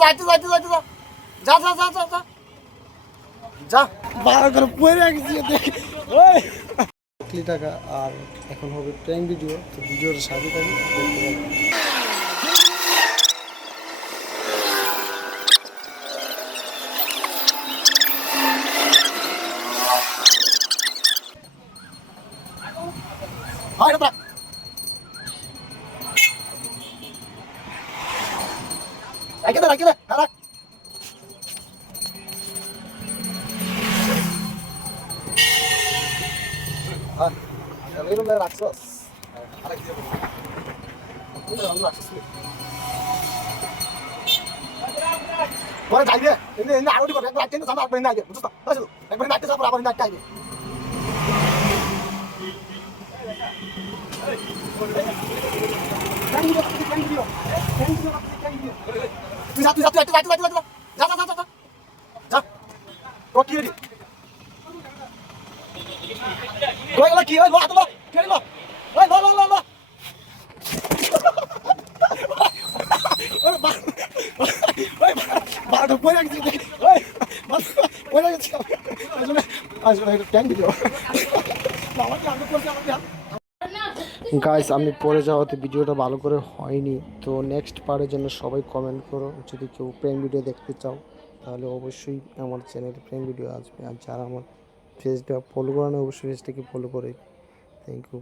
যা যা যা যা যা যা বারো করে পড়ে গেছি ওই টাকা। আর এখন হবে প্র্যাঙ্ক ভিডিও, তো ভিডিওর সাথে থাকি দেখতে পাবেন। হয় না রাখে দে রাখে দে রাখ হ্যাঁ এরকম করে রাখছস আরেক দিয়ে রাখছস পরে যাইবে এনে এনে আরো দিবো একবার আইতে সামনে একবার না আইবে বুঝছ তো একবার না আইতে সামনে আবার না আইবে তুই যা তুই যা তুই যা যা যা যা যা যা তো কি রে কই গেল কি হইল হাত লো কি হইল ওই লো লো লো লো ওই বা ওই বাড়া পড়ে গেছে ওই পড়ে গেছে আসলে আসলে ট্যাঙ্ক দিল আমার কি আগে করতে আমাকে গাইস আমি পরে যাওয়াতে ভিডিওটা ভালো করে হয়নি, তো নেক্সট পার্টের জন্য সবাই কমেন্ট করো। যদি কেউ প্রেম ভিডিও দেখতে চাও তাহলে অবশ্যই আমার চ্যানেলে প্রেম ভিডিও আসবে। আর যারা আমার ফেসটা ফলো করে না অবশ্যই ফেসটাকে ফলো করে। Thank you.